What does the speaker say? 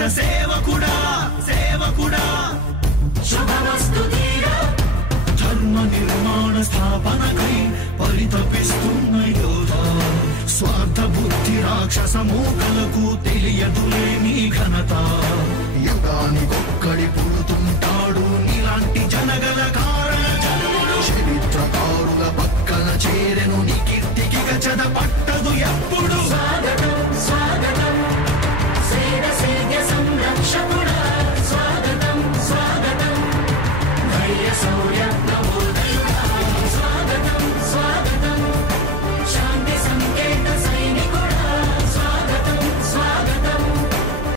హిత సేవకుడా సేవకుడా శుభమస్తు ధీరా ధర్మ నిర్మాణ స్థాపనకై పరితపిస్తున్న యోధా స్వార్థ బుద్ధి రాక్షస మూకలకు తెలియదులే నీ ఘనత